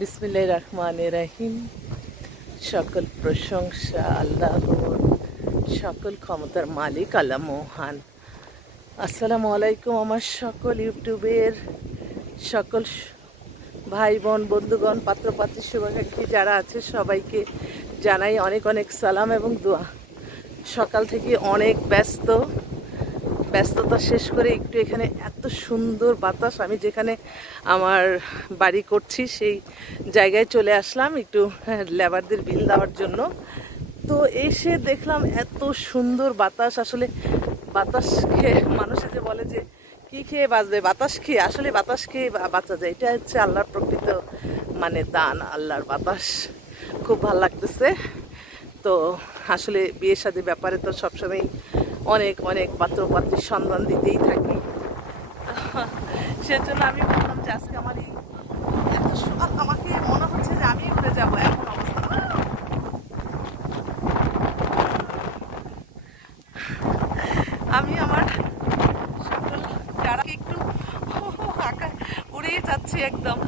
বিসমিল্লাহির রহমানির রহিম। সকল প্রশংসা আল্লাহর, সকল ক্ষমতার মালিক আল্লাহ মহান। আসসালামু আলাইকুম আমার সকল ইউটিউবের সকল ভাই বোন বন্ধুগণ পাত্রপাত্রী শুভাকাঙ্ক্ষী যারা আছে সবাইকে জানাই অনেক অনেক সালাম এবং দোয়া। সকাল থেকে অনেক ব্যস্ততা শেষ করে একটু এখানে এত সুন্দর বাতাস, আমি যেখানে আমার বাড়ি করছি সেই জায়গায় চলে আসলাম একটু লেবারদের বিল দেওয়ার জন্য। তো এসে দেখলাম এত সুন্দর বাতাস। আসলে বাতাস খেয়ে মানুষে যে বলে যে কি খেয়ে বাঁচবে, বাতাস খেয়ে, আসলে বাতাস খেয়ে বাঁচা যায়। এটা হচ্ছে আল্লাহর প্রকৃত দান, আল্লাহর বাতাস। খুব ভালো লাগতেছে। তো আসলে বিয়ে শাদীর ব্যাপারে তো সবসময় অনেক অনেক পাত্রপাত্রীর সন্ধান দিতেই থাকি। সেজন্য আমি বললাম যে আজকে আমার এই আমাকে মনে হচ্ছে যে আমি উঠে যাবো এমন অবস্থা। আমি আমার সকল যারা একটু উড়েই যাচ্ছি একদম।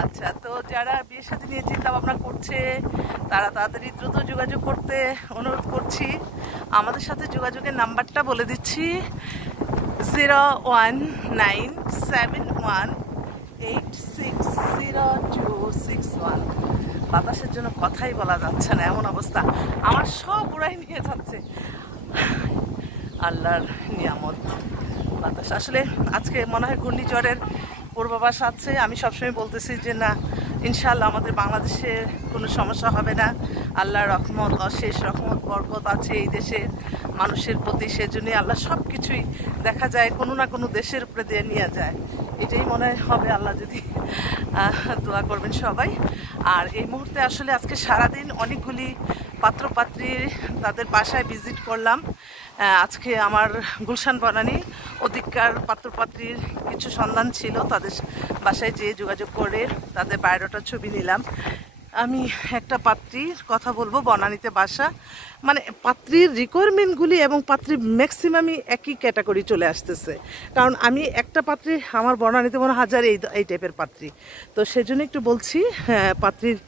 আচ্ছা, তো যারা বিয়ের সাথে নিয়ে চিন্তা ভাবনা করছে তারা তাড়াতাড়ি দ্রুত যোগাযোগ করতে অনুরোধ করছি। আমাদের সাথে যোগাযোগের নাম্বারটা বলে দিচ্ছি 01971860261। বাতাসের জন্য কথাই বলা যাচ্ছে না, এমন অবস্থা। আমার সব উড়াই নিয়ে যাচ্ছে, আল্লাহর নিয়ামত বাতাস। আসলে আজকে মনে হয় ঘূর্ণিঝড়ের পূর্বাভাস আছে। আমি সবসময় বলতেছি যে না, ইনশাআল্লাহ আমাদের বাংলাদেশে কোনো সমস্যা হবে না। আল্লাহর রহমত, অশেষ রহমত বরকত আছে এই দেশের মানুষের প্রতি। সেজন্যই আল্লাহ সব কিছুই দেখা যায় কোনো না কোনো দেশের উপরে দিয়ে নিয়ে যায়। এটাই মনে হবে, আল্লাহ যদি দোয়া করবেন সবাই। আর এই মুহূর্তে আসলে আজকে সারাদিন অনেকগুলি পাত্রপাত্রী তাদের বাসায় ভিজিট করলাম। আজকে আমার গুলশান বনানী অধিকার পাত্রপাত্রীর কিছু সন্ধান ছিল, তাদের বাসায় যেয়ে যোগাযোগ করে তাদের বায়োডাটার ছবি নিলাম। আমি একটা পাত্রীর কথা বলবো, বনানীতে বাসা, পাত্রীর রিকোয়ারমেন্টগুলি এবং পাত্রীর ম্যাক্সিমামই একই ক্যাটাগরি চলে আসতেছে। কারণ আমি একটা পাত্রী, আমার বনানীতে মনে হাজার এই টাইপের পাত্রী। তো সেজন্য একটু বলছি, পাত্রীর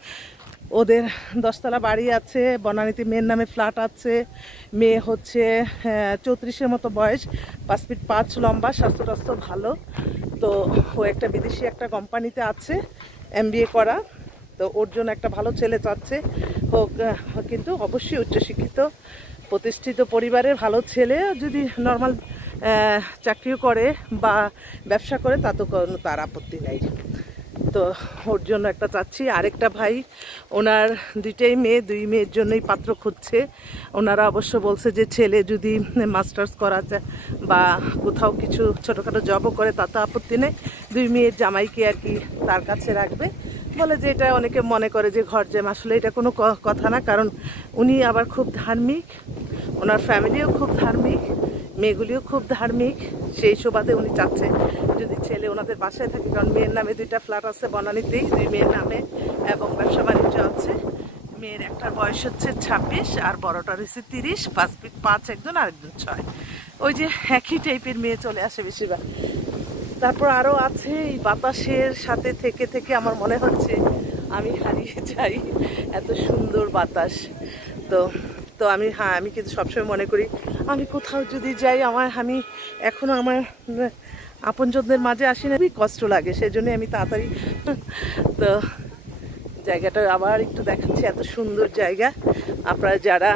ওদের 10তলা বাড়ি আছে, বনানীতে মেয়ের নামে ফ্ল্যাট আছে। মেয়ে হচ্ছে 34-এর মতো বয়স, 5 ফিট 5 লম্বা, স্বাস্থ্য টাস্থ্য ভালো। তো ও একটা বিদেশি একটা কোম্পানিতে আছে, MBA করা। তো ওর জন্য একটা ভালো ছেলে চাচ্ছে হোক, কিন্তু অবশ্যই উচ্চশিক্ষিত প্রতিষ্ঠিত পরিবারের ভালো ছেলে। যদি নর্মাল চাকরিও করে বা ব্যবসা করে তার আপত্তি নেই। তো ওর জন্য একটা চাচ্ছি। আরেকটা ভাই, ওনার 2টাই মেয়ে, 2 মেয়ের জন্যই পাত্র খুঁজছে। ওনারা অবশ্য বলছে যে ছেলে যদি মাস্টার্স করা যায় বা কোথাও কিছু ছোটোখাটো জবও করে তাতে আপত্তি নেই। 2 মেয়ের জামাইকে আর কি তার কাছে রাখবে। বলে যে এটা অনেকে মনে করে যে ঘর জ্যাম, আসলে এটা কোনো কথা না। কারণ উনি আবার খুব ধার্মিক, ওনার ফ্যামিলিও খুব ধার্মিক, মেয়েগুলিও খুব ধার্মিক। সেই সুবাদে উনি চাচ্ছে যদি ছেলে ওনাদের বাসায় থাকে। কারণ মেয়ের নামে 2টা ফ্ল্যাট আছে বনানীতেই, 2 মেয়ের নামে, এবং ব্যবসা বাণিজ্য আছে। মেয়ের একটার বয়স হচ্ছে 26 আর বড়টার হচ্ছে 30, 5 ফিট 5 একজন, আরেকজন 6। ওই যে একই টাইপের মেয়ে চলে আসে বেশিরভাগ। তারপর আরও আছে, এই বাতাসের সাথে থেকে থেকে আমার মনে হচ্ছে আমি হারিয়ে যাই, এত সুন্দর বাতাস। তো তো আমি কিন্তু সবসময় মনে করি আমি কোথাও যদি যাই, আমি এখনও আমার আপনজনদের মাঝে আসি না, খুবই কষ্ট লাগে। সেজন্য আমি তাড়াতাড়ি তো জায়গাটা আবার একটু দেখাচ্ছি, এত সুন্দর জায়গা। আপনারা যারা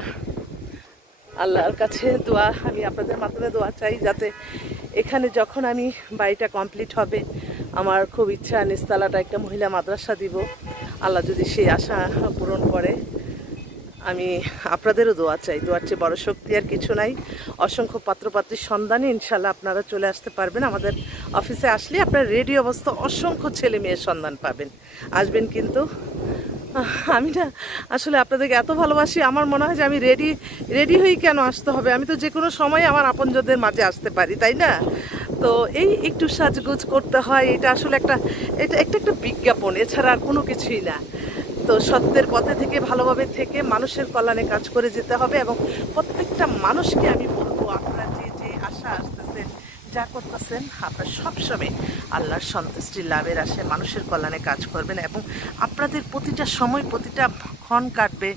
আল্লাহর কাছে দোয়া, আমি আপনাদের মাধ্যমে দোয়া চাই যাতে এখানে যখন আমি বাড়িটা কমপ্লিট হবে, আমার খুব ইচ্ছা নিচতলাটা একটা মহিলা মাদ্রাসা দিব। আল্লাহ যদি সেই আশা পূরণ করে, আমি আপনাদেরও দোয়া চাই। দোয়ার চেয়ে বড় শক্তি আর কিছু নাই। অসংখ্য পাত্রপাত্রীর সন্ধানে ইনশাল্লাহ আপনারা চলে আসতে পারবেন। আমাদের অফিসে আসলে আপনার রেডি অবস্থা অসংখ্য ছেলে মেয়ের সন্ধান পাবেন। আসবেন কিন্তু। আমি না আসলে আপনাদেরকে এত ভালোবাসি, আমার মনে হয় যে আমি রেডি হয়েই কেন আসতে হবে, আমি তো যে কোনো সময় আমার আপনজনদের মাঝে আসতে পারি, তাই না? তো এই একটু সাজগুজ করতে হয়, এটা আসলে একটা বিজ্ঞাপন, এছাড়া আর কোনো কিছুই না। তো সত্যের পথে থেকে ভালোভাবে থেকে মানুষের কল্যাণে কাজ করে যেতে হবে। এবং প্রত্যেকটা মানুষকে আমি বলবো, আপনারা যে আশা আসতেছেন যা করতেছেন আপনার সবসময় আল্লাহর সন্তুষ্টি লাভের আশে মানুষের কল্যাণে কাজ করবেন, এবং আপনাদের প্রতিটা সময় প্রতিটা ক্ষণ কাটবে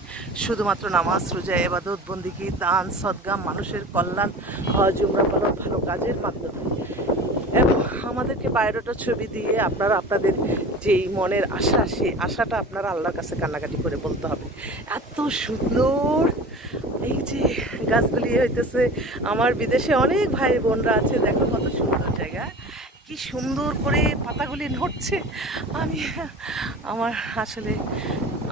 শুধুমাত্র নামাজ রোজা ইবাদত বন্দিগি দান সদকা মানুষের কল্যাণ হজ উমরা পালন ভালো কাজের মাধ্যমে। এবং আমাদেরকে বায়োডাটা ছবি দিয়ে আপনারা আপনাদের যেই মনের আশা সেই আশাটা আপনারা আল্লাহর কাছে কান্নাকাটি করে বলতে হবে। এত সুন্দর এই যে গাছগুলি হইতেছে, আমার বিদেশে অনেক ভাই বোনরা আছে, দেখো কত সুন্দর জায়গা, কি সুন্দর করে পাতাগুলি নড়ছে। আমি আসলে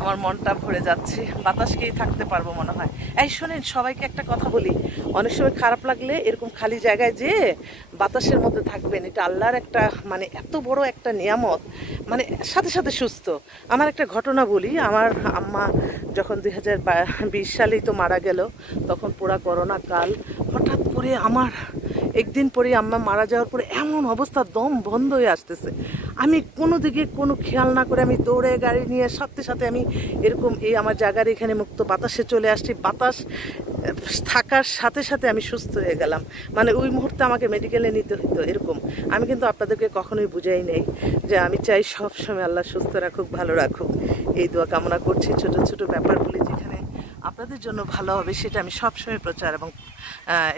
আমার মনটা ভরে যাচ্ছে, বাতাস খেয়ে থাকতে পারবো মনে হয়। এই শোনেন, সবাইকে একটা কথা বলি, অনেক সময় খারাপ লাগলে এরকম খালি জায়গায় যে বাতাসের মধ্যে থাকবেন, এটা আল্লাহর একটা মানে এত বড় একটা নিয়ামত, মানে সাথে সাথে সুস্থ। আমার একটা ঘটনা বলি, আমার আম্মা যখন 2020 সালেই তো মারা গেল, তখন পুরা করোনা কাল, হঠাৎ করে আমার একদিন পরে আম্মা মারা যাওয়ার পরে এমন অবস্থা, দম বন্ধ হয়ে আসতেছে। আমি কোনো দিকে কোনো খেয়াল না করে আমি দৌড়ে গাড়ি নিয়ে সাথে সাথে আমি এরকম এই আমার জায়গার এখানে মুক্ত বাতাসে চলে আসছি, বাতাস থাকার সাথে সাথে আমি সুস্থ হয়ে গেলাম। মানে ওই মুহূর্তে আমাকে মেডিকেলে নিতে হতো এরকম। আমি কিন্তু আপনাদেরকে কখনোই বুঝাই নেই যে আমি চাই সবসময় আল্লাহ সুস্থ রাখুক, ভালো রাখুক, এই দোয়া কামনা করছি। ছোট ছোট ব্যাপারগুলি যেখানে আপনাদের জন্য ভালো হবে সেটা আমি সবসময় প্রচার এবং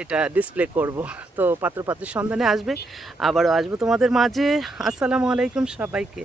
এটা ডিসপ্লে করব। তো পাত্রপাত্রের সন্ধানে আসবে, আবারও আসবো তোমাদের মাঝে। আসসালামু আলাইকুম সবাইকে।